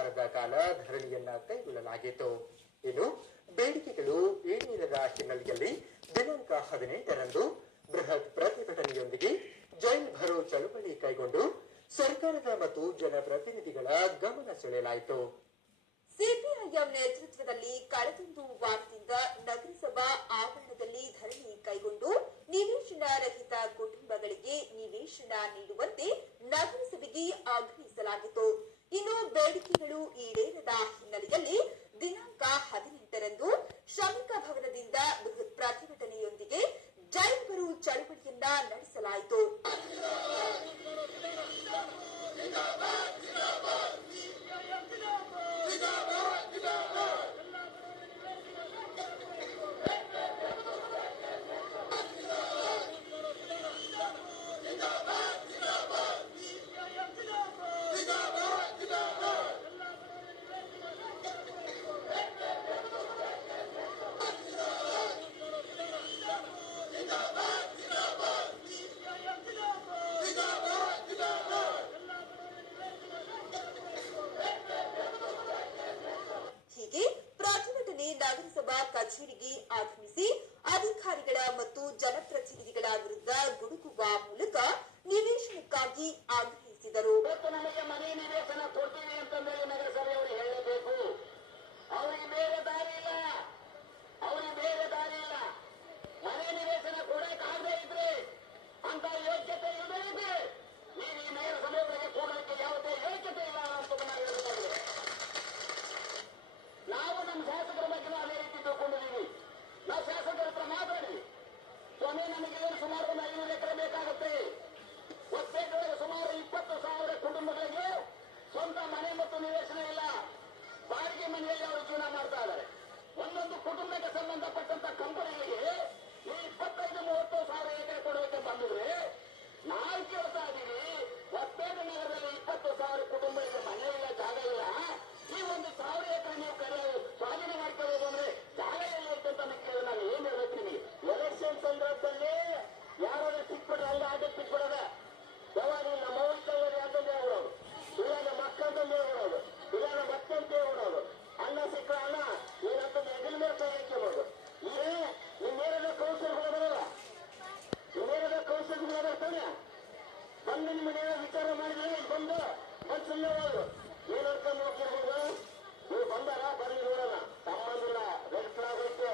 ವಾರದ ಕಾಲ ಧರಣಿಯನ್ನ ಕೈಗೊಳ್ಳಲಾಗಿತ್ತು ಇನ್ನು ಬೇಡಿಕೆಗಳು ಈಡೇರದ ಹಿನ್ನೆಲೆಯಲ್ಲಿ ದಿನಾಂಕ ಹದಿನೆಂಟರಂದು ಬೃಹತ್ ಪ್ರತಿಭಟನೆಯೊಂದಿಗೆ ಜೈಲ್ ಭರೋ ಚಳವಳಿ ಕೈಗೊಂಡು ಸರ್ಕಾರದ ಮತ್ತು ಜನಪ್ರತಿನಿಧಿಗಳ ಗಮನ ಸೆಳೆಯಲಾಯಿತು. ಸಿಪಿಐಎಂ ನೇತೃತ್ವದಲ್ಲಿ ಕಳೆದೊಂದು ವಾರದಿಂದ ನಗರಸಭಾ ಆವರಣದಲ್ಲಿ ಧರಣಿ ಕೈಗೊಂಡು ನಿವೇಶನ ರಹಿತ ಕುಟುಂಬಗಳಿಗೆ ನಿವೇಶನ ನೀಡುವಂತೆ ನಗರಸಭೆಗೆ ಆಗ್ರಹಿಸಲಾಗಿತ್ತು. ಇನ್ನು ಬೇಡಿಕೆಗಳು ಈಡೇರದ ಹಿನ್ನೆಲೆಯಲ್ಲಿ ದಿನಾಂಕ ಹದಿನೆಂಟರಂದು ಶ್ರಮಿಕ ಭವನದಿಂದ ಬೃಹತ್ ಪ್ರತಿಭಟನೆಯೊಂದಿಗೆ ಜೈಲ್ ಬರು ಚಳವಳಿಯನ್ನ ನಗರಸಭಾ ಕಚೇರಿಗೆ ಆಗಮಿಸಿ ಅಧಿಕಾರಿಗಳ ಮತ್ತು ಜನಪ್ರತಿನಿಧಿಗಳ ವಿರುದ್ಧ ಗುಡುಗುವ ಮೂಲಕ ನಿವೇಶನಕ್ಕಾಗಿ ಆಗ್ರಹಿಸಿದರು. ಮನೆ ನಿವೇಶನ ಕೊಡ್ತೀವಿ